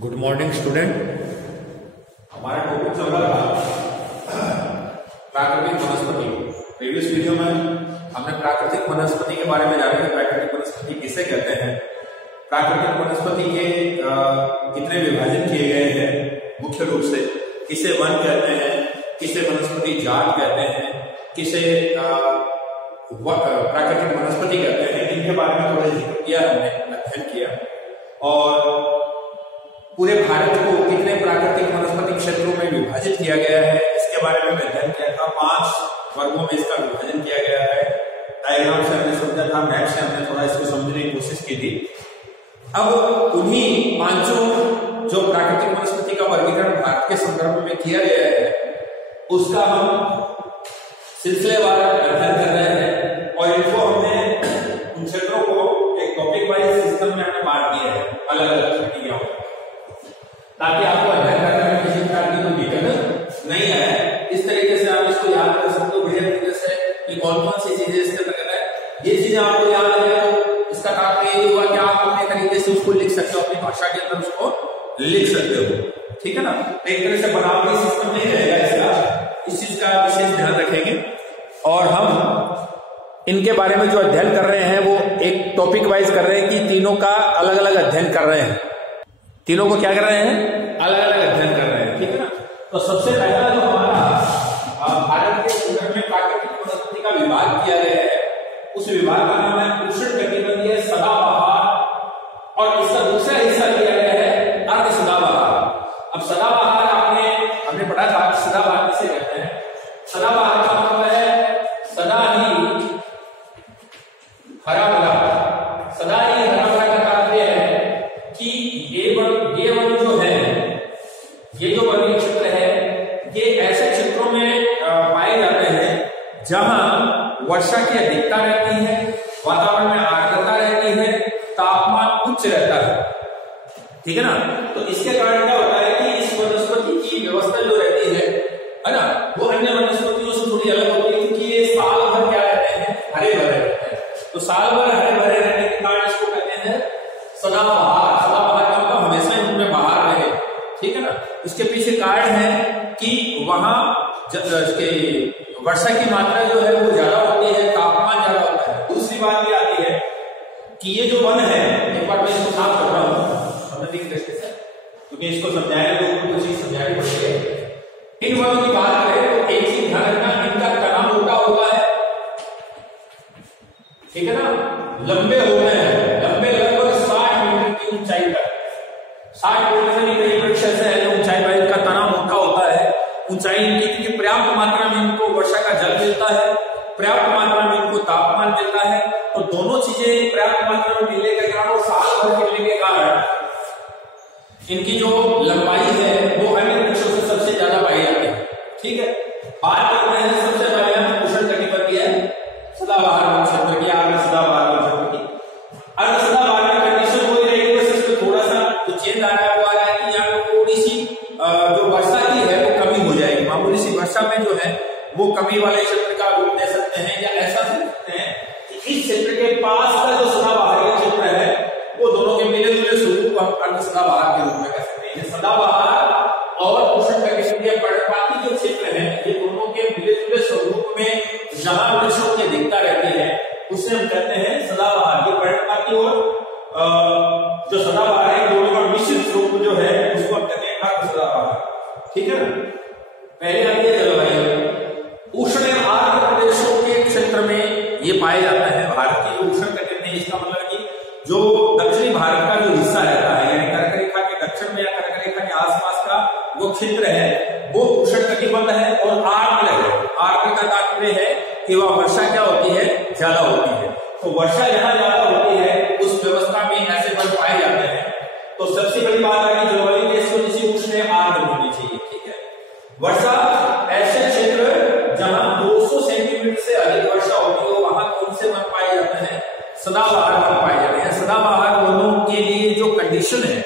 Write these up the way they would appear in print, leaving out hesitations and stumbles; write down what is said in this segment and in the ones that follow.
Good morning student. हमारा topic चल रहा था प्राकृतिक वनस्पति। प्रीवियस वीडियो में हमने प्राकृतिक वनस्पति के बारे में जाना कि प्राकृतिक वनस्पति किसे कहते हैं, प्राकृतिक वनस्पति के कितने विभाजन किए गए हैं मुख्य रूप से, किसे वन कहते हैं, किसे वनस्पति जात कहते हैं, किसे प्राकृतिक वनस्पति कहते हैं, इनके बारे में थोड़ा जिक्र किया, हमने अध्ययन किया। और पूरे भारत को कितने प्राकृतिक वनस्पति क्षेत्रों में विभाजित किया गया है इसके बारे में अध्ययन किया था। 5 वर्गों में इसका विभाजन किया गया है। डायग्राम से हमने समझा था, मैप से हमने थोड़ा इसको समझने की कोशिश की थी। अब उन्हीं 5 जो प्राकृतिक वनस्पति का वर्गीकरण भारत के संदर्भ में किया गया है उसका हम सिलसिलेवार अध्ययन कर रहे हैं और इनको हमने उन क्षेत्रों को एक टॉपिक वाइज सिस्टम में हमने बांट दिया है अलग अलग छुट्टियों में, ताकि आपको अध्ययन करने में किसी प्रकार की कोई दिक्कत नहीं आए। इस तरीके से आप इसको याद कर सकते हो बढ़िया तरीके से कि कौन कौन सी चीजें इसके अंतर्गत है। ये चीजें आपको याद है तो इसका तात्पर्य ये हुआ कि आप अपने तरीके से उसको लिख सकते हो, अपनी भाषा के अंदर उसको लिख सकते हो, ठीक है ना। एक तरह से बनावटी सिस्टम नहीं रहेगा इसका, इस चीज का विशेष ध्यान रखेंगे। और हम इनके बारे में जो अध्ययन कर रहे हैं वो एक टॉपिक वाइज कर रहे हैं कि तीनों का अलग अलग अध्ययन कर रहे हैं, तीनों को क्या कर रहे हैं, अलग अलग अध्ययन कर रहे हैं, ठीक है ना। तो सबसे पहला जो हमारा भारत के संदर्भ में प्राकृतिक वनस्पति का विभाग किया गया है उस विभाग का नाम है उष्णकटिबंधीय सदाबहार और इसका दूसरा हिस्सा दिया गया है अर्ध सदाबहार। अब सदाबहार हमने पढ़ा था कि सदाबहार किसे कहते हैं। सदाबहार का मतलब है सदा ही हरा भरा। सदा ही हरा भरा का तात्पर्य है कि ये वन जो है, ये जो वन्य क्षेत्र है, ये ऐसे क्षेत्रों में पाए जाते हैं जहां वर्षा की अधिकता रहती है, वातावरण में आर्द्रता रहती है, तापमान उच्च रहता है, ठीक है ना। तो इसके कारण क्या होता है कि इस वनस्पति की व्यवस्था जो रहती है ना, वो अन्य वनस्पतियों से थोड़ी अलग होती है क्योंकि ये साल भर क्या रहते हैं, हरे भरे रहते हैं। तो साल भर हरे भरे रहने के कारण इसको कहते हैं सदाबहार। सदाबहार का मतलब हमेशा ही उनमें बहार रहे, ठीक है ना। इसके पीछे कारण है कि वहां वर्षा की मात्रा जो है वो ज्यादा होती है, तापमान ज्यादा होता है। दूसरी बात ये आती है कि ये जो वन है, एक बार मैं इसको साफ कर रहा हूं पद्धति की दृष्टि से, क्योंकि इसको समझाया तो कुछ चीज समझानी पड़ेगी। इन वनों की बात करें तो एक चीज ध्यान रखना, इनका तना मोटा होता है, ठीक है ना, लंबे होते हैं, लंबे लगभग 60 मीटर की ऊंचाई तक, 60 मीटर से भी कई वृक्ष ऐसे हैं जो ऊंचाई पर इनका तना मोटा होता है। ऊंचाई इनकी क्योंकि पर्याप्त मात्रा में इनको वर्षा का जल मिलता है, पर्याप्त मात्रा में इनको तापमान मिलता है, तो दोनों चीजें पर्याप्त मात्रा में मिलने के कारण और साल भर मिलने के कारण इनकी जो लंबाई है वो अन्य वृक्षों से सबसे ज्यादा पाई जाती है, ठीक है। बात करते हैं सबसे पहले हम उष्णकटिबंधीय सदाबहार क्षेत्र की, अर्ध सदाबहार क्षेत्र की। अर्ध सदाबहार की कंडीशन हो रही है, बस इसमें थोड़ा सा जो चेंज आ रहा है वो आ रहा है कि यहाँ पर थोड़ी सी जो वर्षा की है वो कमी हो जाएगी, मामूली सी वर्षा में जो है वो कमी वाले क्षेत्र का रूप दे सकते हैं, या ऐसा कह सकते हैं कि इस क्षेत्र के पास का जो सदाबहार क्षेत्र है वो दोनों के मिले जुले स्वरूप को हम अर्ध सदाबहार के रूप में कह सकते हैं। सदाबहार और उष्णकटिबंधीय पर्णपाती जो क्षेत्र है ये दोनों के मिले जुले स्वरूप में जहां वृक्षों की अधिकता रहती है उसे हम कहते हैं सदाबहार। ये पर्णपाती और जो सदाबहार है दोनों का मिश्रित रूप जो है उसको हम कहते हैं अर्ध सदाबहार, ठीक है। पहले आइए जलवायु। उष्ण आर्द्र प्रदेशों के क्षेत्र में ये पाया जाता है। भारत की उष्णकटिबंधीय, इसका मतलब कि जो दक्षिणी भारत का जो हिस्सा रहता है, यानी कर्क रेखा के दक्षिण में या कर्क रेखा के आसपास का वो क्षेत्र है वो उष्णकटिबंध है और आर्द्र है। आर्द्र का तात्पर्य है कि वह वर्षा क्या होती है, ज्यादा होती है। तो वर्षा जहां ज्यादा होती है उस व्यवस्था में ऐसे वन पाए जाते हैं। तो सबसे बड़ी बात है कि जलवायु कैसी होनी चाहिए, उष्ण आर्द्र होनी चाहिए, ठीक है। वर्षा ऐसे क्षेत्र जहां 200 सेंटीमीटर से अधिक वर्षा होती है वहां कौन से वन पाए जाते हैं, सदाबहार वन पाए जाते हैं। सदाबहार वनों के लिए जो कंडीशन है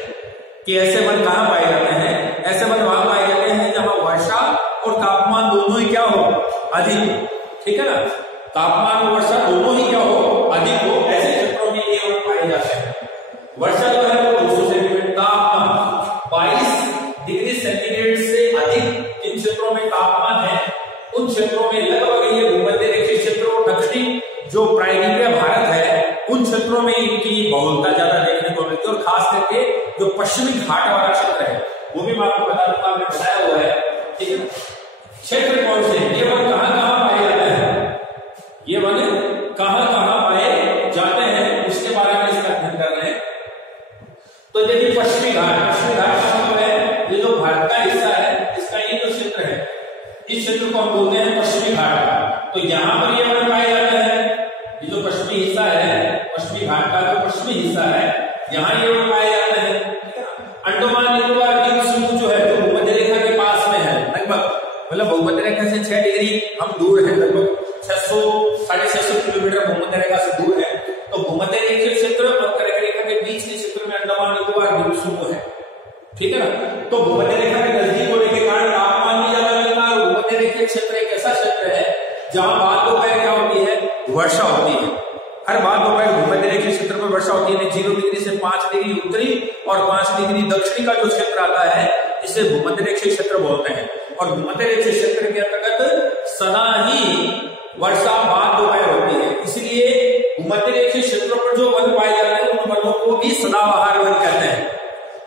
कि ऐसे वन कहां पाए जाते हैं, ऐसे वन वहां पाए जाते हैं जहां वर्षा और तापमान दोनों ही क्या हो, अधिक हो, ठीक है ना। तापमान और वर्षा दोनों ही क्या हो, अधिक हो, ऐसे क्षेत्रों में ये वन पाए जाते हैं। वर्षा जो है वो 200 सेंटीमीटर, तापमान और खास करके जो पश्चिमी घाट वाला क्षेत्र है वो भी मैं आपको बता दूंगा, आपने बताया हुआ है, ठीक है। क्षेत्र कौन से हैं, ये वन कहां कहां पाए जाते हैं, ये वन कहां कहां पाए जाते हैं, उसके बारे में इसका अध्ययन कर रहे हैं। तो देखिए पश्चिमी घाट का मतलब है ये जो भारत का हिस्सा है, इसका ये जो क्षेत्र है, इस क्षेत्र को हम बोलते हैं पश्चिमी घाट। तो यहाँ पर ये वन पाए जाते हैं, ये जो पश्चिमी हिस्सा है, पश्चिमी घाट का जो पश्चिमी हिस्सा है, यहाँ ये वन पाए जाते हैं, ठीक है ना। अंडमान निकोबार द्वीप समूह जो है, जो भूमध्य रेखा के पास में है, लगभग मतलब भूमध्य रेखा से 6 डिग्री हम दूर है, लगभग 600-650 किलोमीटर भूमध्य रेखा से दूर है। तो भूमध्य रेखा क्षेत्र और कर्क रेखा के बीच के क्षेत्र में अंडमान निकोबार द्वीप समूह है, ठीक है ना। तो भूमध्य रेखा के नजदीक होने के कारण तापमान भी ज्यादा मिलता है। भूमध्य रेखा क्षेत्र एक ऐसा क्षेत्र है जहां बाद दोपहर क्या होती है, वर्षा होती है। हर बाद दोपहर भूमध्य रेखा क्षेत्र में वर्षा होती है। 0 डिग्री से 5 डिग्री उत्तरी और 5 डिग्री दक्षिणी का जो क्षेत्र आता है, इसे भूमध्य रेखा क्षेत्र बोलते हैं। और भूमध्य रेखा क्षेत्र के अंतर्गत सदा ही वर्षा बाद दोपहर होती है, इसलिए भूमध्य रेखा क्षेत्र पर जो वन पाए जाते हैं उन वनों को भी सदाबहार वन कहते हैं।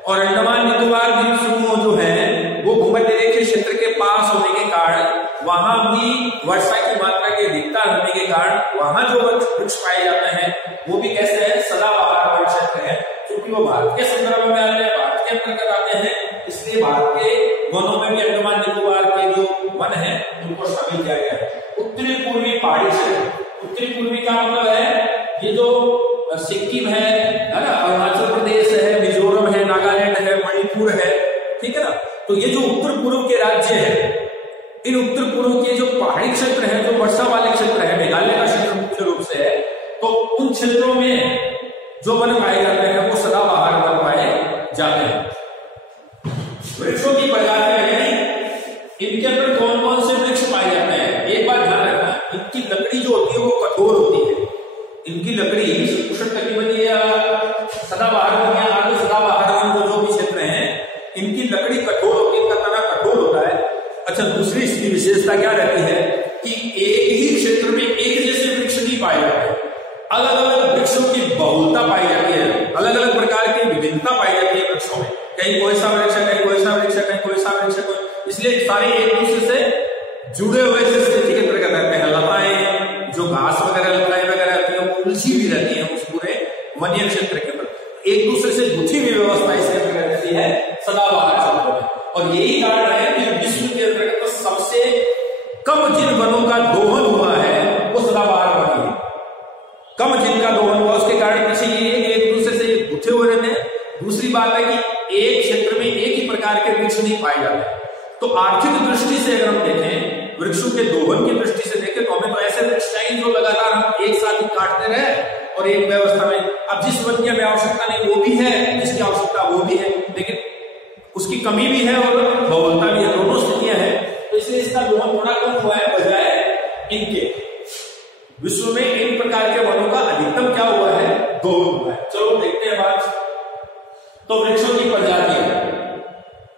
और अंडमान निकोबार द्वीप समूह जो है वो भूमध्य रेखा क्षेत्र के पास होने के कारण वहां भी वर्षा की मात्रा की अधिकता होने के कारण वहां जो वृक्ष पाए जाते हैं वो भी कैसे है, सदाबहार वन क्षेत्र है। क्योंकि वो भारत के संदर्भ में आते हैं, भारत के अंतर्गत आते हैं, इसलिए भारत के वनों में भी अंडमान निकोबार के जो वन है उनको शामिल किया गया है। उत्तरी पूर्वी पहाड़ी क्षेत्र, उत्तरी पूर्वी का मतलब है ये जो सिक्किम है ना, अरुणाचल प्रदेश है, मिजोरम है, नागालैंड है, मणिपुर है, ठीक है ना। तो ये जो उत्तर पूर्व के राज्य है, इन उत्तर पूर्व के जो पहाड़ी क्षेत्र है, जो वर्षा वाले क्षेत्र है, मेघालय का क्षेत्र मुख्य रूप से है, तो उन क्षेत्रों में जो वन पाए जाते हैं वो सदाबहार वन पाए जाते हैं। वृक्षों की प्रजातियां यानी इनके अंदर कौन कौन से वृक्ष पाए जाते हैं, एक बात ध्यान रखना, इनकी लकड़ी जो होती है वो कठोर होती है। इनकी लकड़ी उष्णकटिबंधीय सदाबहार वन या आगे सदाबहार वन जो भी क्षेत्र है, इनकी लकड़ी कठोर होती है, इनका तना कठोर होता है। अच्छा, दूसरी इसकी विशेषता क्या रहती है कि एक ही क्षेत्र में एक जैसे वृक्ष नहीं पाए जाते, अलग अलग वृक्षों की बहुलता पाई जाती है, अलग अलग प्रकार की विभिन्नता पाई जाती है वृक्षों में। कहीं कोई सा वृक्ष है, कहीं कोई सा वृक्ष है, कहीं कोई सा वृक्ष है, इसलिए सारे एक दूसरे से जुड़े हुए स्थिति के अंतर्गत रहते हैं। लताएं जो घास वगैरह लताएं वगैरह रहती है वो उलझी भी रहती है उस पूरे वन्य क्षेत्र के अंदर, एक दूसरे से गुथी हुई व्यवस्था इसके अंतर्गत रहती है सदाबहार क्षेत्रों में। और यही कारण है कि विश्व के अंतर्गत सबसे कम जिन वनों का दोहन हुआ है वो सदाबहार वन है। कम जिनका दोहन हुआ उसके कारण पीछे ये एक दूसरे से गुथे हुए रहते हैं। दूसरी बात है कि एक क्षेत्र में एक ही प्रकार के वृक्ष नहीं पाए जाते। तो आर्थिक दृष्टि से अगर हम देखें, वृक्षों के दोहन की दृष्टि से देखें, तो हमें तो ऐसे वृक्ष चाहिए जो लगातार हम एक साथ ही काटते रहे और एक व्यवस्था में। अब जिस वन की हमें आवश्यकता नहीं वो भी है, जिसकी आवश्यकता वो भी है, लेकिन उसकी कमी भी है और बहुलता भी है, दोनों स्थितियां हैं। तो इसलिए इसका दोहन थोड़ा कम हुआ है बजाय इनके। विश्व में इन प्रकार के वनों का अधिकतम क्या हुआ है, दोहन हुआ है। चलो देखते हैं बात। तो वृक्षों की प्रजातियां,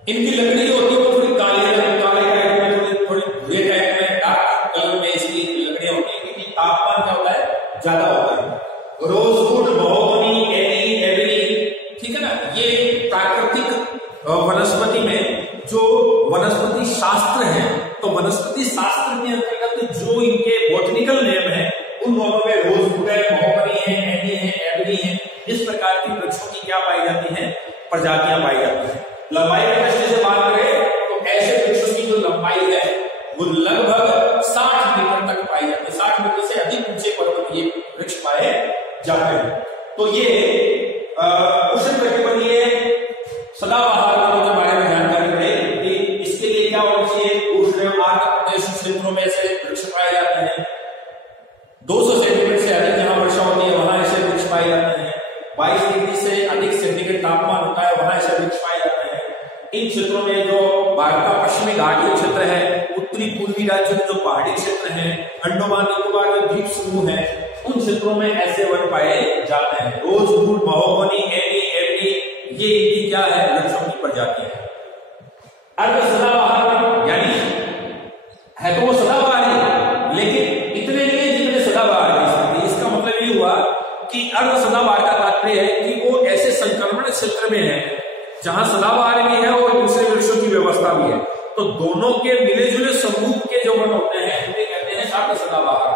इनकी लकड़ी होती है वो थोड़ी काले टाइप में, थोड़ी भूरे टाइप में, डार्क कलर में इसकी लकड़ियां होती है, क्योंकि तापमान क्या होता है, ज्यादा होता है। रोजवुड, महोगनी, एबरी, ठीक है ना, ये प्राकृतिक वनस्पति में जो वनस्पति शास्त्र है, तो वनस्पति शास्त्र के अंतर्गत जो इनके बॉटनिकल नेम है उन दोनों में रोजवुड है, महोगनी है, एबरी है, इस प्रकार की वृक्षों की क्या पाई जाती है, प्रजातियां पाई जाती है। लंबाई की दृष्टि से बात करें तो ऐसे वृक्षों की जो लंबाई है वो लगभग 60 मीटर तक पाई जाती है। 60 मीटर से अधिक ऊंचे पर्वत ये वृक्ष पाए जाते हैं। तो ये उष्णकटिबंधीय सदाबहार वनों के बारे में जानकारी रहे कि इसके लिए क्या होना चाहिए, उष्ण आर्द्र प्रदेश क्षेत्रों में ऐसे वृक्ष पाए जाते हैं। 200 सेंटीमीटर से अधिक जहां वर्षा होती है वहां ऐसे वृक्ष पाए जाते हैं। 22 डिग्री से अधिक सेंटीग्रेड तापमान होता है वहां ऐसे वृक्ष पाए जाते हैं। इन क्षेत्रों में जो भारत का पश्चिमी घाटीय क्षेत्र है, उत्तरी पूर्वी राज्य में जो पहाड़ी क्षेत्र है, अंडमान निकोबार जो द्वीप समूह है, उन क्षेत्रों में ऐसे वन पाए जाते हैं। रोजवुड, महोगनी, एबरी, ये इनकी क्या है, वृक्षों की प्रजाति है। अर्ध सदाबहार यानी है तो वो सदाबहार है, लेकिन इतने नहीं जितने सदाबहार है। इसका मतलब ये हुआ कि अर्ध सदाबहार का तात्पर्य है कि वो ऐसे संक्रमण क्षेत्र में है जहां सदाबहार भी है और दूसरे वृक्षों की व्यवस्था भी है, तो दोनों के मिले जुले समूह के जो वन होते हैं उन्हें कहते हैं अर्ध सदाबहार।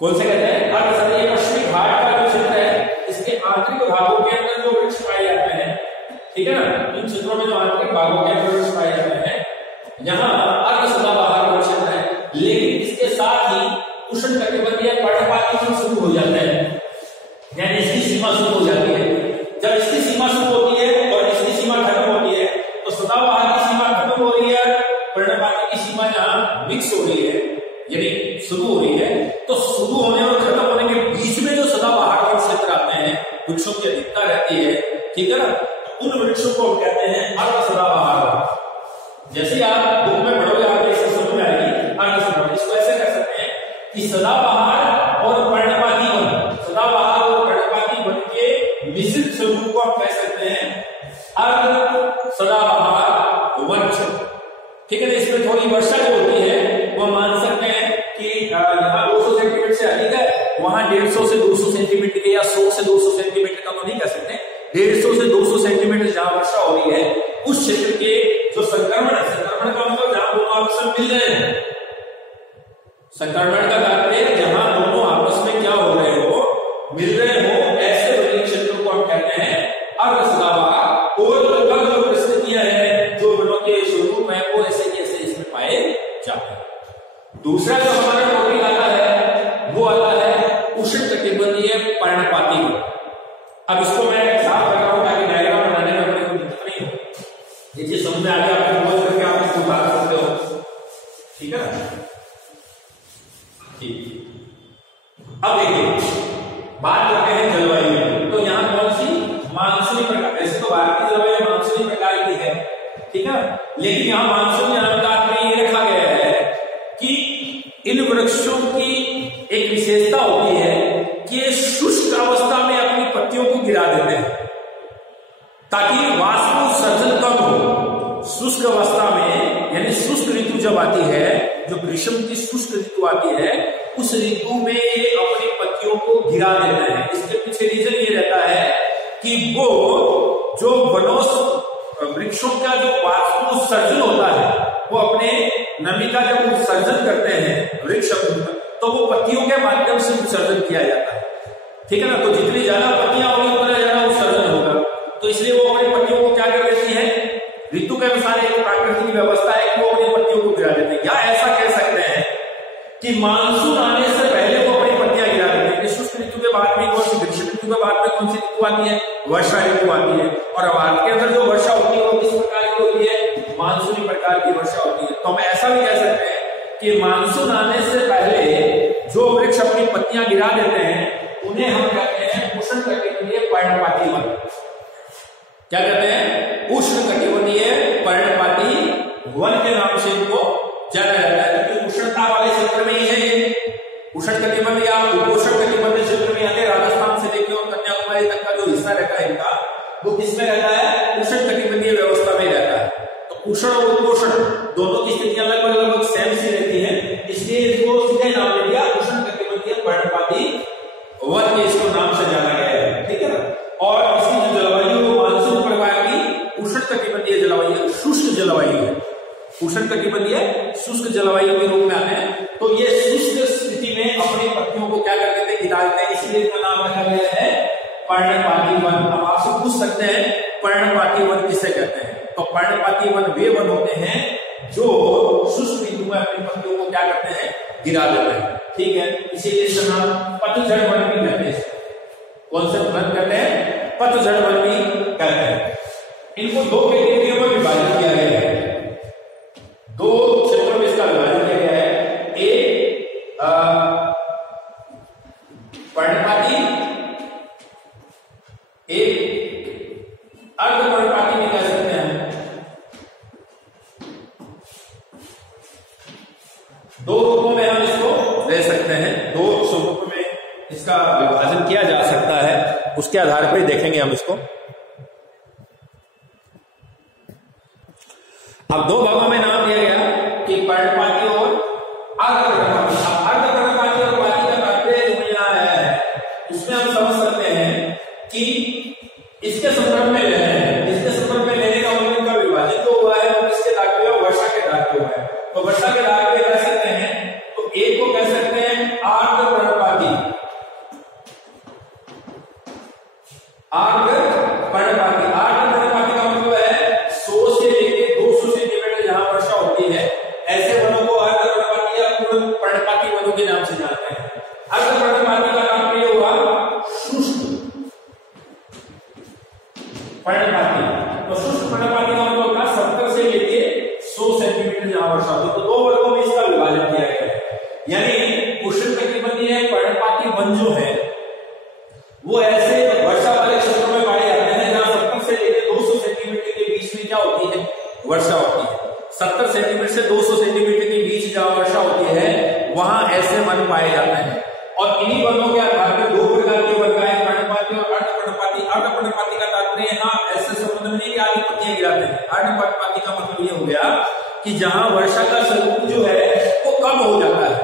कौन से कहते हैं? अर्ध सदा। ये पश्चिमी घाट का जो क्षेत्र है, इसके आंतरिक भागों के अंदर जो वृक्ष पाए जाते हैं, ठीक है ना, इन क्षेत्रों में जो आंतरिक भागों के अंदर वृक्ष पाए जाते हैं, यहाँ अर्ध सदाबहार का क्षेत्र है। लेकिन इसके साथ ही उष्णकटिबंधीय पर्णपाती वन शुरू हो जाता है, यानी इसकी सीमा शुरू हो जाती है। जब इसकी सीमा शुरू होती है और इसकी सीमा खत्म होती है, तो सदाबहार की सीमा खत्म हो रही है, पर्णपाती की सीमा जहां मिक्स हो रही है यानी शुरू हो रही है, तो शुरू होने और खत्म होने के बीच में जो सदाबहार के क्षेत्र आते हैं, वृक्षों की अधिकता रहती है, ठीक है ना, तो उन वृक्षों को हम कहते हैं अर्ध सदाबहार। जैसे आप बुक में पढ़ोगे आपको इसको समझ में आएगी अर्ध सदाबहार। इसको ऐसे कर सकते हैं कि सदाबहार और पर्णपाती वन, सदाबहार और पर्णपाती वन के मिश्रित स्वरूप को आप कह सकते हैं अर्ध सदाबहार वन क्षेत्र, ठीक है ना। इसमें थोड़ी वर्षा जो होती है वो मान सकते हैं कि यहाँ 200 सेंटीमीटर से अधिक है, वहां 150 से 200 सेंटीमीटर के या 100 से 200 सेंटीमीटर का तो नहीं कह सकते, 150 से 200 सेंटीमीटर जहां वर्षा हो रही है उस क्षेत्र के जो संक्रमण है, संक्रमण का मतलब जहां दोनों आपस में मिल रहे हैं, संक्रमण का तात्पर्य जहां दोनों आपस में क्या हो रहे हो, मिल रहे हो, ऐसे वनीय क्षेत्रों को हम कहते हैं अर्ध सदाबहार। और लगभग जो परिस्थितियां हैं जो वनों के स्वरूप है वो ऐसे कैसे इसमें पाए जाते हैं। दूसरा जो हमारा टॉपिक आता है वो आता है उष्णकटिबंधीय पर्णपाती वन। अब इसको मैं साफ कर रहा हूं ताकि डायग्राम बनाने में अपने को दिक्कत नहीं हो, ये चीज समझ में आ गया आपको, समझ करके आप इसको उतार सकते हो, ठीक है ना। ठीक, अब देखिए बात करते हैं जलवायु में। तो यहाँ कौन सी? मानसूनी प्रकार। वैसे तो भारत की जलवायु मानसूनी प्रकार की है, ठीक है, लेकिन यहाँ मानसूनी अनुपात में ये रखा गया है कि इन वृक्षों की एक विशेषता होती है कि ये शुष्क अवस्था में अपनी पत्तियों को गिरा देते हैं ताकि वाष्प उत्सर्जन कम हो। शुष्क अवस्था में यानी शुष्क ऋतु जब आती है, जो ग्रीष्म की शुष्क ऋतु आती है, उस ऋतु में ये अपनी पत्तियों को गिरा देते हैं। इसके पीछे रीजन ये रहता है कि वो जो वृक्षों का जो वाष्प उत्सर्जन होता है, वो अपने नमी का जब उत्सर्जन करते हैं वृक्ष, तो वो पत्तियों के माध्यम से उत्सर्जन किया जाता है, ठीक है ना। तो जितनी ज्यादा पत्तियां होंगी उतना ज्यादा उत्सर्जन होगा, तो इसलिए वो अपनी पत्तियों को क्या कर देती है, ऋतु के अनुसार एक प्राकृतिक व्यवस्था है कि वो अपनी पत्तियों को गिरा देते हैं। या ऐसा कह सकते हैं कि मानसून आने से पहले वो अपनी पत्तियां गिरा देते हैं। शुष्क ऋतु के बाद में कौन सी, ग्रीष्म ऋतु के बाद में कौन सी ऋतु आती है? वर्षा ऋतु आती है। और भारत के अंदर जो वर्षा होती है वो किस प्रकार की होती है? मानसूनी प्रकार की वर्षा होती है। तो हम ऐसा भी कह सकते हैं कि मानसून आने से पहले जो वृक्ष अपनी पत्तियां गिरा देते हैं उन्हें हम कहते हैं उष्णकटिबंधीय पर्णपाती वन। क्या कहते हैं? उष्णकटिबंधीय पर्णपाती वन के नाम से इनको जाना जाता है, क्योंकि उष्णता वाले क्षेत्र में ही है। उष्णकटिबंध या उपोष्णकटिबंधीय क्षेत्र में आते, राजस्थान से लेकर और कन्याकुमारी तक का जो हिस्सा रहता है इनका, वो किसमें रहता है? उष्णकटिबंधीय व्यवस्था में रहता है। तो उष्ण और उपोष्ण दोनों की स्थितियां लगभग सेम सी रहती है, इसलिए इसको सीधे नाम दे दिया उष्णकटिबंधीय पर्णपाती वन, के इसको नाम से जाना गया है, ठीक है ना। और इसकी जो जलवायु मानसून प्रकार की उष्णकटिबंधीय जलवायु, शुष्क जलवायु है। उष्णकटिबंधीय शुष्क जलवायु के रूप में आते हैं। तो ये शुष्क स्थिति में अपनी पत्तियों को क्या कर देते हैं? गिरा देते हैं, इसलिए इसका नाम रखा गया है पर्णपाती वन। अब आपसे पूछ सकते हैं पर्णपाती वन किसे कहते हैं? तो पर्णपाती वन वे वन होते हैं जो शुष्क ऋतु में अपनी पत्तियों को क्या करते हैं? गिरा देते हैं, ठीक है। इसीलिए इसका नाम पतझड़ वन भी कहते हैं। कौन सा वन कहते हैं? पतझड़ वन भी कहते हैं। इनको दो कैटेगरियों में विभाजित किया गया है, दो क्षेत्रों में इसका विभाजन किया गया है। एक पर्णपाती, एक अर्ध पर्णपाती भी कह सकते हैं। दो रूपों में हम इसको ले सकते हैं, दो स्वरूप में इसका विभाजन किया जा सकता है, उसके आधार पर देखेंगे हम इसको। अब दो भागों में नाम दिया गया कि पर्णपाती और अर्धपर्णपाती। अब अर्धपर्णपाती और पाती का तात्पर्य जो यहाँ आया है उसमें हम समझ सकते हैं कि इसके संदर्भ में ले रहे हैं, इसके संदर्भ में लेने का मतलब इनका विभाजन जो हुआ है वो किसके दाग पे हुआ, वर्षा के दाग पे हुआ है। तो वर्षा के दाग पे कह सकते हैं, तो एक को कह सकते हैं आर्द्र पर्णपाती, आर्द्र पर्णपाती। आर्द्र पर्णपाती का मतलब है 100 से लेकर 200 सेंटीमीटर जहां वर्षा होती है, ऐसे वनों को आर्द्र पर्णपाती या पूर्ण पर्णपाती वनों के नाम से जानते हैं। अर्ध पर्णपाती का तात्पर्य हुआ शुष्क पर्णपाती। तो शुष्क पर्णपाती का मतलब होता है 70 से लेके 100 सेंटीमीटर जहां वर्षा होती है। तो दो वर्गों में इसका विभाजन किया गया है, यानी उष्णकटिबंधीय पर्णपाती वन जो है वो ऐसे वर्षा वाले क्षेत्रों में पाए जाते हैं जहां 70 से लेकर 200 सेंटीमीटर के बीच में क्या होती है, वर्षा होती है। 70 सेंटीमीटर से 200 सेंटीमीटर के बीच जहां वर्षा होती है वहां ऐसे वन पाए जाते हैं। और इन्हीं वनों के आधार पर दो प्रकार के वन हैं, पर्णपाती और अर्ध पर्णपाती। अर्ध पर्णपाती का तात्पर्य यहाँ ऐसे संबंध में नहीं कि आधी पत्तियां गिराते हैं। अर्ध पर्णपाती का मतलब ये हो गया कि जहां वर्षा का स्वरूप जो है वो कम हो जाता है।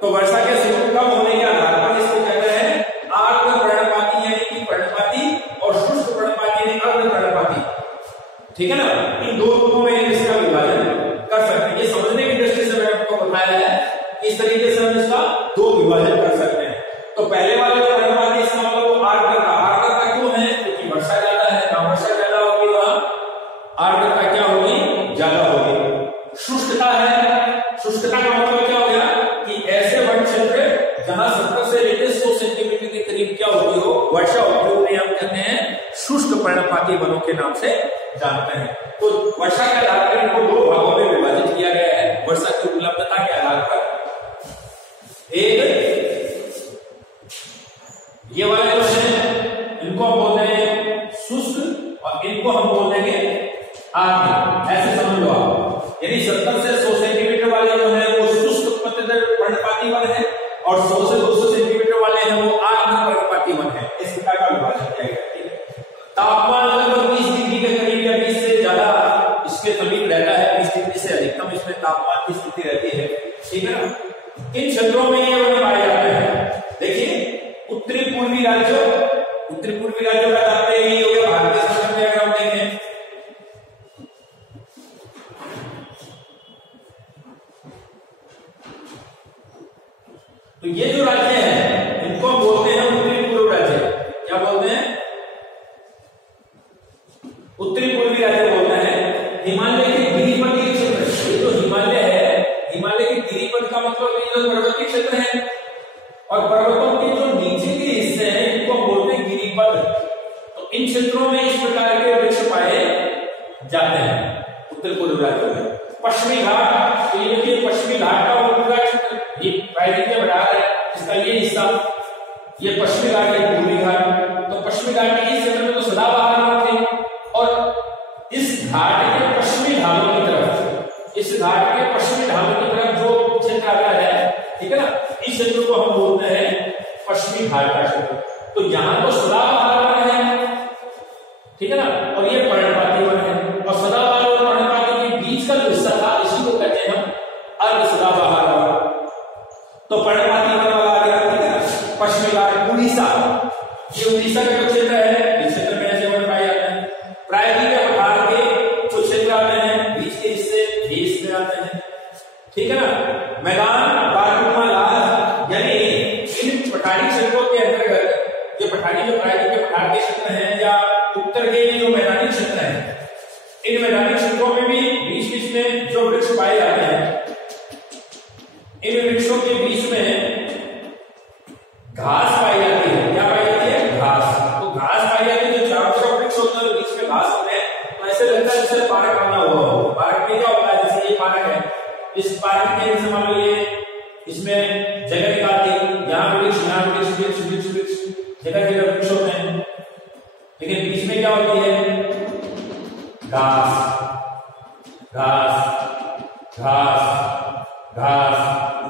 तो वर्षा के स्वरूप कम होने के आधार पर इसको कहते हैं आर्द्र पर्णपाती यानी कि पर्णपाती, और शुष्क पर्णपाती यानी अर्ध पर्णपाती। ठीक है ना, इन दो रूपों में इसका विभाजन कर सकते हैं। ये समझने की दृष्टि से मैंने आपको बताया है, इस तरीके से हम इसका दो विभाजन कर सकते हैं। तो पहले वाले जो पर्णपाती इसका मतलब वो आर्द्रता। आर्द्रता क्यों है, क्योंकि वर्षा ज्यादा है, जहां वर्षा ज्यादा होगी वहां आर्द्रता क्या होगी, ज्यादा होगी। शुष्कता है, शुष्कता का मतलब क्या हो गया कि ऐसे वन क्षेत्र जहां 70 से लेकर 100 सेंटीमीटर के करीब क्या होती हो, वर्षा होती हो, उन्हें हम कहते हैं शुष्क पर्णपाती वनों के नाम से जानते हैं। तो वर्षा के आधार पर इनको दो भागों में विभाजित किया गया है वर्षा की उपलब्धता के आधार पर। एक ये वाले जो है इनको हम बोलते हैं शुष्क और इनको हम बोल देंगे आर्द्र। ऐसे समझ लो आप, यानी 70 से 100 सेंटीमीटर वाले जो है वो शुष्क पर्णपाती वन है और 100 से 200 सेंटीमीटर वाले हैं वो आर्द्र पर्णपाती वन है। इस प्रकार का विभाजन किया गया। तापमान लगभग 20 डिग्री के करीब या 20 से ज्यादा इसके करीब रहता है, 20 डिग्री से अधिकतम इसमें तापमान की स्थिति रहती है। ठीक है ना, इन क्षेत्रों में ये वन पाए जाते हैं। देखिए उत्तरी पूर्वी राज्यों का तात्पर्य ये हो गया भारतीय संदर्भ में। अगर हम देखें तो ये जो राज्य है इनको हम बोलते हैं उत्तरी पूर्व राज्य। क्या बोलते हैं, उत्तरी पूर्वी राज्य बोलते हैं। हिमालय के गिरिपथीय क्षेत्र, ये जो हिमालय है, हिमालय के गिरिपथ का मतलब ये जो पर्वतीय क्षेत्र है और पर्वतों के जो नीचे के हिस्से हैं इनको बोलते हैं गिरिपथ। तो इन क्षेत्रों में इस प्रकार के वृक्ष पाए जाते हैं उत्तर पूर्व राज्यों में। पश्चिमी घाट, तो ये देखिए पश्चिमी घाट का वो पूरा क्षेत्र, ये प्रायद्वीप में बटा है इसका ये हिस्सा, ये पश्चिमी घाट है, पूर्वी घाट। तो पश्चिमी घाट के इस क्षेत्र में तो सदाबहार वन थे और इस घाट के पश्चिमी ढालों की तरफ, इस घाट के पश्चिमी ढालों की तरफ जो क्षेत्र आता है, ठीक है ना, इस क्षेत्र को हम बोलते हैं पश्चिमी घाट का क्षेत्र। तो यहाँ तो सदाबहार वन है, ठीक है ना, और ये पर्णपाती वन है। और सदाबहार और पर्णपाती के बीच का जो हिस्सा था इसी को कहते हैं हम अर्ध सदाबहार वन। तो पर्णपाती वन वाला आ गया, ठीक है ना। पश्चिमी घाट उड़ीसा, ये उड़ीसा का जो क्षेत्र है इस क्षेत्र में ऐसे वन पाए जाते हैं। प्रायद्वीप के पठार के जो क्षेत्र आते हैं बीच के हिस्से देश में आते हैं, ठीक है ना। मैदान बारहनुमा लाल, यानी इन पठारी क्षेत्रों के अंतर्गत ये पठारी जो प्रायद्वीप के पठार के क्षेत्र हैं या उत्तर के जो मैदानी क्षेत्र हैं, इन मैदानी क्षेत्रों में भी बीच बीच में जो वृक्ष पाए जाते हैं, इन वृक्षों के बीच में घास पाई जाती है। क्या पाई जाती है, घास। तो घास पाई जाती है, जो चारों तरफ वृक्ष होते हैं बीच में घास होते हैं, तो ऐसे लगता है जैसे पार्क बना हुआ हो। पार्क में क्या होता है, जैसे ये पार्क है, इस पार्क के जैसे मान लो ये इसमें जगह निकाल दी, यहाँ वृक्ष जगह जगह वृक्ष होते हैं, लेकिन बीच में क्या होती है, घास घास घास घास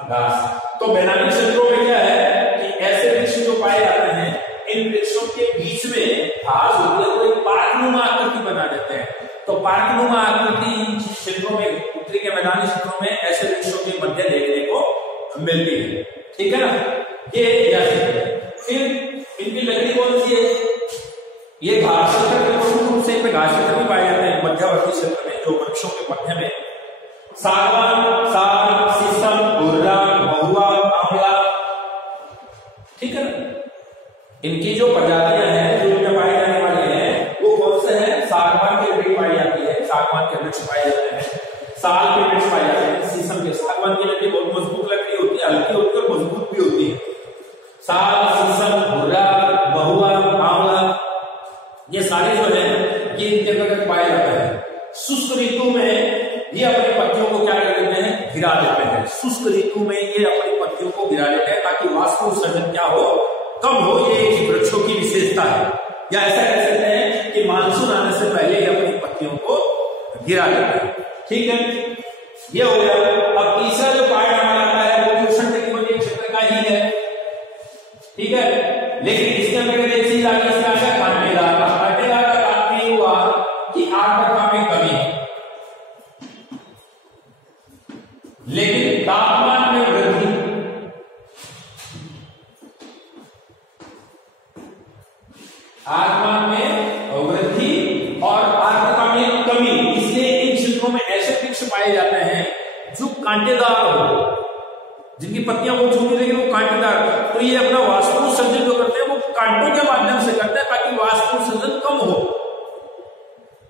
घास। तो मैदानी क्षेत्रों में क्या है कि ऐसे वृक्ष जो पाए जाते हैं, इन वृक्षों के बीच में घास होती है, तो एक पार्कनुमा आकृति बना देते हैं। तो पार्कनुमा आकृति इन क्षेत्रों में, उत्तरी के मैदानी क्षेत्रों में ऐसे वृक्षों के मध्य देखने को मिलती है, ठीक है ना। ये फिर इनकी लकड़ी कौन सी है, ये घास क्षेत्र में प्रमुख रूप से घास क्षेत्र भी पाए जाते हैं मध्यवर्ती क्षेत्र में, जो वृक्षों के मध्य में सागवान, साग, शीशम, बुर्रा, महुआ, आंवला, ठीक है ना। इनकी जो प्रजातियां हैं जो इनमें पाई जाने वाली हैं वो कौन से हैं? सागवान की लकड़ी पाई जाती है, सागवान के वृक्ष पाए जाते हैं, साल के वृक्ष पाए जाते हैं, शीशम के। सागवान की लकड़ी बहुत मजबूत लकड़ी होती है, हल्की होती है और मजबूत भी होती है। साल, शीशम, बुर्रा, महुआ, आंवला, ये सारे जो है ये इनके अंतर्गत पाए जाते हैं। शुष्क ऋतु में ये अपनी पत्तियों को क्या कर देते हैं? गिरा देते हैं। शुष्क ऋतु में ये अपनी पत्तियों को गिरा देते हैं ताकि वाष्प उत्सर्जन क्या हो? कम हो। ये वृक्षों की विशेषता है, या ऐसा कह सकते हैं कि मानसून आने से पहले ये अपनी पत्तियों को गिरा देते हैं। ठीक है, ये हो गया। अब तीसरा जो पार्ट हमारा आता है वो भी उष्णकटिबंधीय क्षेत्र का ही है, ठीक है। लेकिन इसके अंदर एक चीज आगे इसका है कांटेदार का। कांटेदार का तात्पर्य हुआ कि आर्द्रता में कमी, लेकिन तापमान में वृद्धि। तापमान में वृद्धि और आर्द्रता में कमी, इसलिए इन क्षेत्रों में ऐसे वृक्ष पाए जाते हैं जो कांटेदार हो, जिनकी पत्तियां बहुत छोटी लेकिन वो कांटेदार। तो ये अपना वाष्पोत्सर्जन जो करते हैं वो कांटों के माध्यम से करते हैं ताकि वाष्पोत्सर्जन कम हो।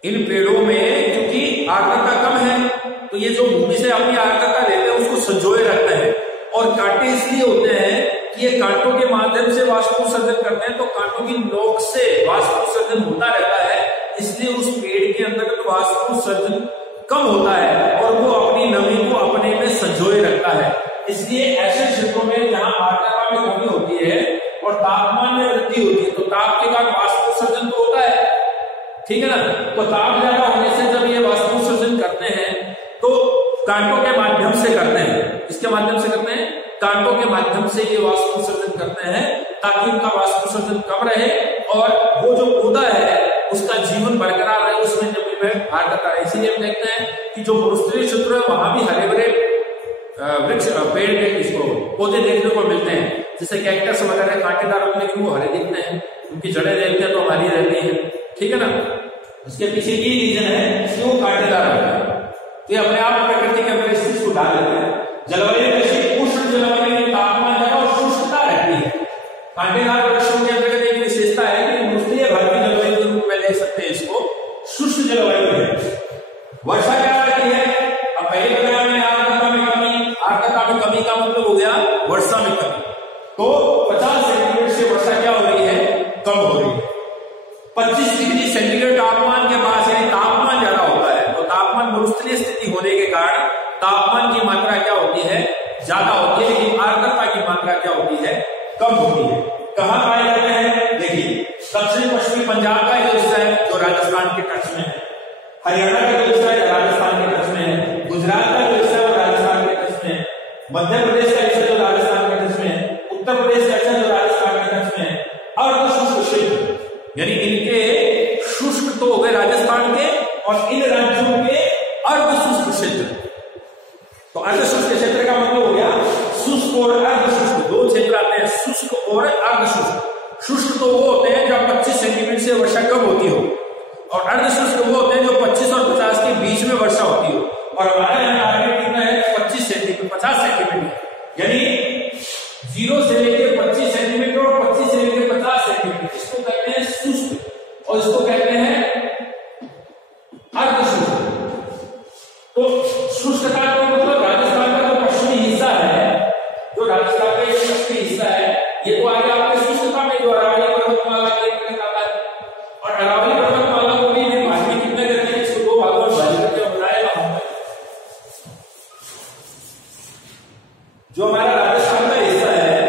इन पेड़ों में क्योंकि आर्द्रता कम है तो ये जो भूमि से अपनी आर्द्रता लेते हैं उसको संजोए रखते हैं, और कांटे इसलिए होते हैं कि ये कांटों के माध्यम से वाष्पोत्सर्जन करते हैं, तो कांटों की नोक से वाष्पोत्सर्जन होता रहता है, इसलिए उस पेड़ के अंदर वाष्पोत्सर्जन कम होता है और वो अपनी नमी को अपने में संजोए रखता है। इसलिए ऐसे क्षेत्रों में जहां आर्द्रता में कमी होती है और तापमान में वृद्धि होती है तो ताप के कारण वाष्पोत्सर्जन तो होता है, ठीक है ना। तो ताप ज्यादा होने से जब ये वाष्पोत्सर्जन करते हैं तो कांटों के माध्यम से करते हैं। इसके माध्यम से करते हैं, कांटों के माध्यम से ये वाष्पोत्सर्जन करते हैं ताकि उनका वाष्पोत्सर्जन कम रहे और वो जो पौधा है उसका जीवन बरकरार रहे, उसमें नमी में आर्द्रता रहे। इसीलिए हम देखते हैं कि जो मरुस्थलीय क्षेत्र है वहां भी हरे भरे वृक्ष पेड़ के इसको पौधे देखने को मिलते हैं, जैसे कैक्टस वगैरह कांटेदार होते हैं लेकिन वो हरे दिखते हैं, उनकी जड़ें देखते हैं तो हरी रहती हैं, ठीक है ना। उसके पीछे ये रीजन है कि वो कांटेदार होता है, तो ये अपने आप प्रकृति के अंदर इस चीज को डाल देते हैं। जलवायु कैसी? उष्ण जलवायु में तापमान ज्यादा और शुष्कता रहती है। कांटेदार वृक्षों के अंदर एक विशेषता है कि मरुस्थलीय भारतीय जलवायु के रूप में ले सकते हैं इसको, शुष्क जलवायु है। वर्षा क्या रहती है? अब पहले बताया मैंने आर्द्रता में कमी, आर्द्रता में कमी का मतलब हो गया वर्षा में कमी। तो 50 सेंटीमीटर से वर्षा क्या हो रही है? कम हो रही है। 25 डिग्री सेंटीग्रेड तापमान के पास यानी तापमान ज्यादा होता है, तो तापमान मरुस्थलीय स्थिति होने के कारण तापमान की मात्रा क्या होती है? ज्यादा होती है, लेकिन आर्द्रता की मात्रा क्या होती है? कम होती है। कहां पाए जाते हैं? देखिए, दक्षिण पश्चिमी पंजाब का जो हिस्सा है जो राजस्थान के टच में है, हरियाणा का जो हिस्सा है राजस्थान के टच में है, गुजरात का जो हिस्सा है वो राजस्थान के टच में है, मध्य प्रदेश का हिस्सा जो राजस्थान के टच में है, उत्तर प्रदेश का हिस्सा जो राजस्थान के टच में है, अर्धशुष्क क्षेत्र यानी इनके शुष्क तो हो गए राजस्थान के और इन राज्यों के अर्धशुष्क क्षेत्र। तो अर्धशुष्क क्षेत्र का मतलब हो गया शुष्क और अर्धशुष्क, दो क्षेत्र आते हैं, शुष्क और अर्धशुष्क। शुष्क तो वो होते हैं जब 25 सेंटीमीटर से वर्षा कम होती हो, और अर्धशुष्क वो होते हैं जो 25 और 50 के बीच में वर्षा होती हो। और हमारा यहाँ टारगेट कितना है? 25 सेंटीमीटर, 50 सेंटीमीटर, यानी 0 से लेकर 25 सेंटीमीटर और 25 से लेकर 50 सेंटीमीटर, इसको कहते हैं शुष्क और इसको कहते हैं अर्धशुष्क। तो शुष्कता का मतलब राजस्थान का जो पश्चिमी हिस्सा है, जो राजस्थान का ये पश्चिमी हिस्सा है, ये तो आगे आपके शुष्कता में जो अरावली पर्वतमाला के अंतर्गत आता है, और अरावली पर्वतमाला को भी भाग में कितने करते हैं? इसको 2 भागों में विभाजित करके बताएगा हमने। जो हमारा राजस्थान का हिस्सा है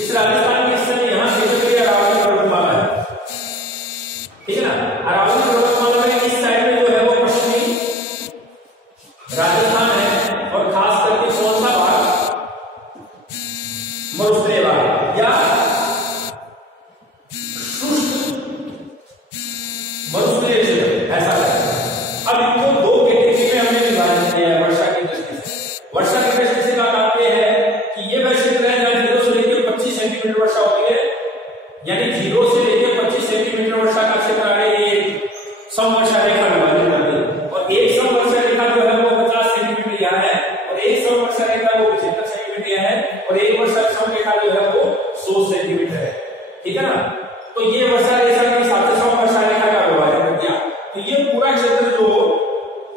इस राजस्थान के हिस्से में यहाँ क्षेत्र अरावली पर्वतमाला है, ठीक है ना। अरावली पर्वतमाला में इस साइड में जो है वो पश्चिमी राजस्थान है, और खास करके कौन सा भाग? मरुस्थलीय भाग या शुष्क मरुस्थलीय क्षेत्र, ऐसा है। अब वो 75 सेंटीमीटर है और एक वर्षा रेखा जो है वो 100 सेंटीमीटर है। ठीक है ना। तो ये वर्षा रेखा के हिसाब से 100 वर्षा रेखा का विभाजन कर दिया। तो ये पूरा क्षेत्र जो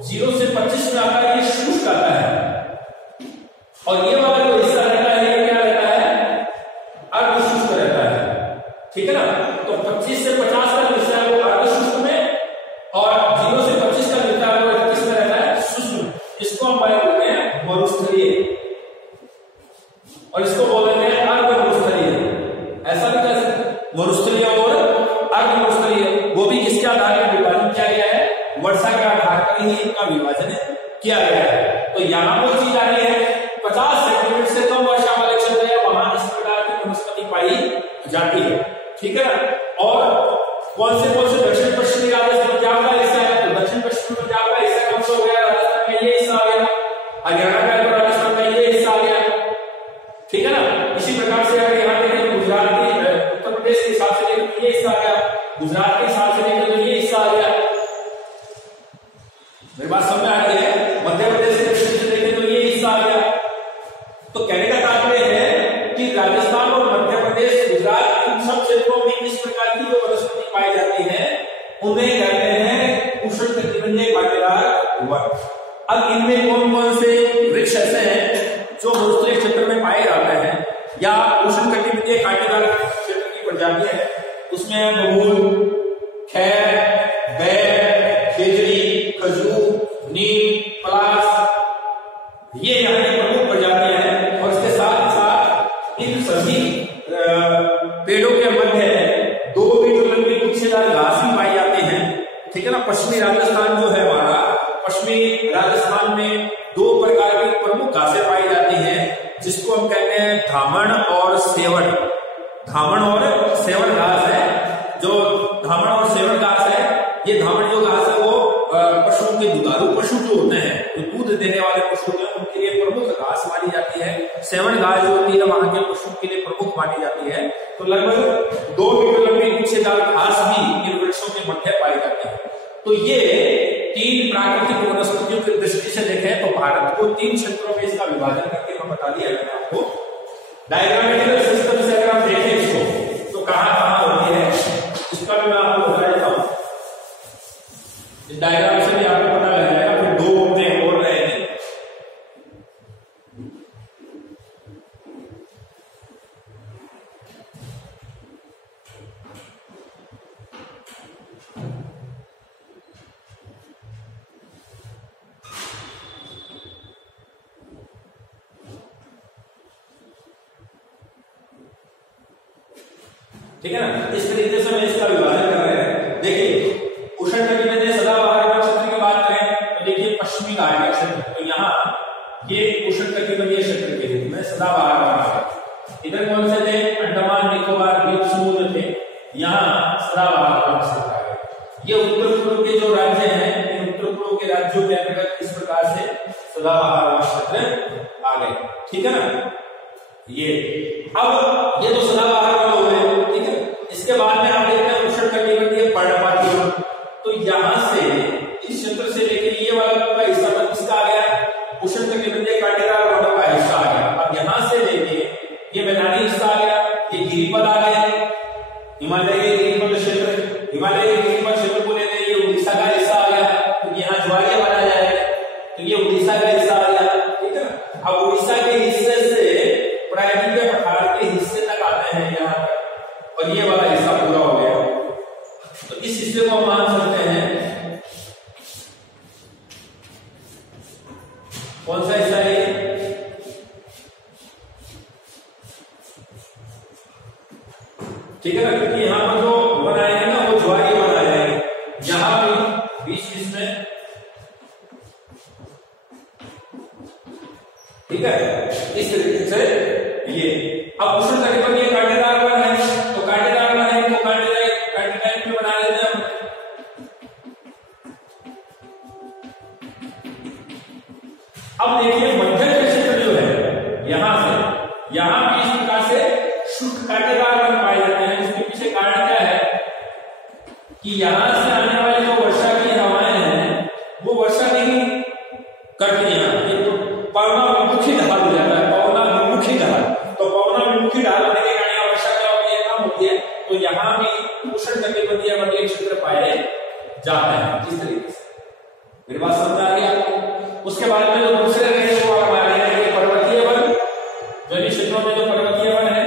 0 से 25 में आता है ये शुष्क आता है और ये वाला जो हिस्सा रहता है ये क्या रहता है, अर्धशुष्क रहता है। ठीक है ना। तो 25 से 50 का हिस्सा है वो अर्धशुष्क में और 0 से 25 का हिस्सा है वो 31 में रहता है शुष्क में। इसको हम बोलते हैं मरुस्थलीय और इसको बोलते हैं अर्धमरुस्थलीय। ऐसा भी कह सकते हैं मरुस्थलीय और अर्धमरुस्थलीय। वो भी किसके आधार पर विभाजन किया गया है, वर्षा के आधार पर ही इनका विभाजन किया गया है। तो यहां वो चीज आ रही है 50 सेंटीमीटर से कम वर्षा वाले क्षेत्र है वहां इस प्रकार की वनस्पति पाई जाती है। ठीक है ना। और कौन से दक्षिण पश्चिमी राजस्थान पंजाब का हिस्सा है, तो दक्षिण पश्चिमी पंजाब का हिस्सा कम से हो गया, राजस्थान में ये हिस्सा आ गया, हरियाणा का राजस्थान में ये हिस्सा आ गया। ठीक है ना। इसी प्रकार से अगर यहाँ देखें गुजरात के उत्तर प्रदेश के हिसाब से देखें तो ये हिस्सा आ गया, गुजरात के हिसाब से देखें तो ये हिस्सा आ गया। मेरी बात समझ आ रही है। मध्य प्रदेश के दक्षिण से देखें तो ये हिस्सा आ गया। तो कहने का तात्पर्य है कि राजस्थान और मध्य प्रदेश गुजरात इन सब क्षेत्रों में इस प्रकार की जो वनस्पति पाई जाती है उन्हें कहते हैं उष्णकटिबंधीय कांटेदार वन। अब इनमें कौन कौन से वृक्ष ऐसे हैं जो मरुस्थलीय क्षेत्र में पाए जाते हैं या उष्णकटिबंधीय कांटेदार क्षेत्र की प्रजातियां हैं, उसमें बबूल, खैर, बैर, खेजड़ी, खजूर, नीम, पलाश, ये यहाँ की प्रमुख प्रजातियां हैं। और इसके साथ साथ इन सभी पेड़ों के मध्य 2 मीटर लंबी गुच्छेदार घास भी पाई जाती है। ठीक है ना। पश्चिमी राजस्थान जो है हमारा, पश्चिमी राजस्थान में 2 प्रकार की प्रमुख घासें पाई जाती हैं जिसको हम कहते हैं धामण और सेवण। धामण और सेवण घास है। जो धामण और सेवण घास है, ये धामण जो घास है वो पशुओं के दुधारू पशु जो होते हैं, जो दूध देने वाले पशु होते हैं, उनके लिए प्रमुख घास मानी जाती है। सेवण घास जो होती है वहां के पशुओं के लिए प्रमुख मानी जाती है। तो लगभग 2 मीटर लंबी गुच्छेदार घास भी इन वृक्षों के मध्य पाई जाती है। तो ये 3 प्राकृतिक वनस्पतियों की दृष्टि से देखें तो भारत को 3 क्षेत्रों में इसका विभाजन करके मैं बता दिया मैंने आपको। डायग्रामेटिकल सिस्टम से अगर आप देखें इसको तो कहां कहां होती है इसका भी मैं आपको बता देता हूं। इस डायग्राम से भी आपको पता लग जाएगा। फिर 2 मुद्दे और रहेंगे। ठीक है ना। इस तरीके से मैं इसका विभाजन कर रहे हैं। देखिए उष्णकटिबंधीय सदाबहार वन क्षेत्र की बात करें तो देखिए पश्चिमी घाट का क्षेत्र, तो यहाँ ये उष्णकटिबंधीय क्षेत्र के रूप में सदाबहार वन है। इधर कौन से थे, अंडमान निकोबार द्वीप समूह थे, यहाँ सदाबहार वन क्षेत्र आ गए। ये उत्तर पूर्व के जो राज्य हैं, इन उत्तर पूर्व के राज्यों के अंतर्गत इस प्रकार से सदाबहार वन क्षेत्र आ गए। ठीक है ना। ये अब ये तो सदाबहार वन हो गए। ठीक है। इसके बाद में आप देखते हैं उष्णकटिबंधीय पर्णपाती वन। तो यहां से इस क्षेत्र से लेके ये वाला पूरा हिस्सा किसका आ गया, उष्णकटिबंधीय कांटेदार वनों का हिस्सा आ गया। अब यहां से लेके ये मैदानी हिस्सा आ गया, ये गिरिपद आ गए, हिमालय गिरिपद क्षेत्र, हिमालय गिरिपद क्षेत्र को लेते ये उड़ीसा का हिस्सा आ गया। तो यहाँ ज्वारीय माना जाएगा, तो ये उड़ीसा का हिस्सा आ गया। ठीक है ना। अब उड़ीसा के हिस्से से प्रायद्वीपीय पठार के हिस्से तक आते हैं यहाँ तक, और ये वाला हिस्सा पूरा हो गया। तो इस हिस्से को हम मान सकते हैं कौन सा हिस्सा है, ठीक है ना। क्योंकि यहाँ पर जो बनाए हैं ना वो ज्वारीय बनाए हैं। यहाँ भी बीच में, ठीक है, इस तरीके से ये अब उष्णकटिबंधीय कांटेदार वन है, तो कांटेदार वन है तो कांटेदार में बना लेते हैं। अब देखिए मध्य के क्षेत्र जो है यहां भी इस प्रकार से शुष्क कांटेदार वन पाए जाते हैं। इसके पीछे कारण क्या है कि यहां से आने वाली जो वर्षा की हवाएं हैं वो वर्षा नहीं करती, यहाँ ये तो पर्णमुखी ढाल हो जाता है। यहाँ भी उष्णकटिबंधीय वर्षीय क्षेत्र पाए जाते हैं। इस तरीके से मेरी बात समझ आ रही है आपको। उसके बाद में जो दूसरे रहेंगे वो हमारे रहेंगे पर्वतीय वन, जो इन क्षेत्रों में जो पर्वतीय वन है,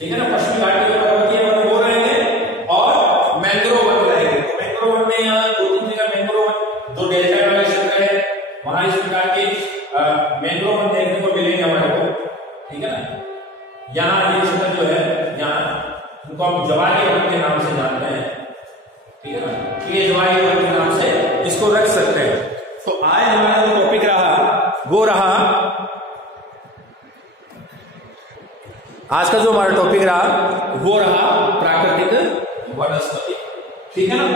ठीक है ना, पश्चिमी घाटी में पर्वतीय वन वो रहेंगे, और मैंग्रोव वन रहेंगे। तो मैंग्रोव वन में यहाँ 2-3 जगह मैंग्रोव वन, जो डेल्टा वाले क्षेत्र है वहां इस प्रकार के मैंग्रोव वन देखने को मिलेंगे हमारे को, ठीक है ना। यहाँ ये क्षेत्र जो है, यहाँ उनको हम जवारी वन के नाम से जानते हैं, ठीक है ना, ये जवारी वन के नाम से इसको रख सकते हैं। तो आज हमारा जो टॉपिक रहा वो रहा, आज का जो हमारा टॉपिक रहा वो रहा प्राकृतिक वनस्पति, ठीक है ना।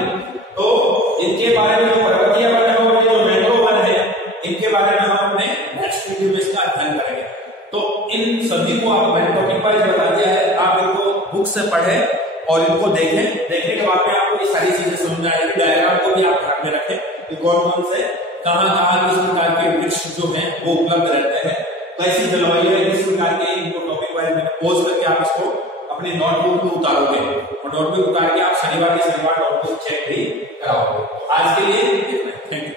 तो इनके बारे में जो पर्वतीय वन है और जो मैंग्रोव वन है, इनके बारे में हम अपने नेक्स्ट वीडियो में इसका अध्ययन करेंगे। तो इन सभी को आप मैंने टॉपिक वाइज बता दिया है, आप इनको बुक से पढ़ें और इनको देखें। देखने के बाद में आपको ये सारी चीजें समझ में आएगी। डायग्राम को भी आप ध्यान में रखें कि कौन से कहां किस प्रकार के वृक्ष जो हैं वो उपलब्ध रहते हैं, कैसी जलवायु है, किस प्रकार के, इनको टॉपिक वाइज मैंने पोज करके आप इसको अपने नोटबुक में उतारोगे और नोटबुक उतार के आप शनिवार के शनिवार नोटबुक चेक भी कराओगे। आज के लिए इतना, थैंक यू।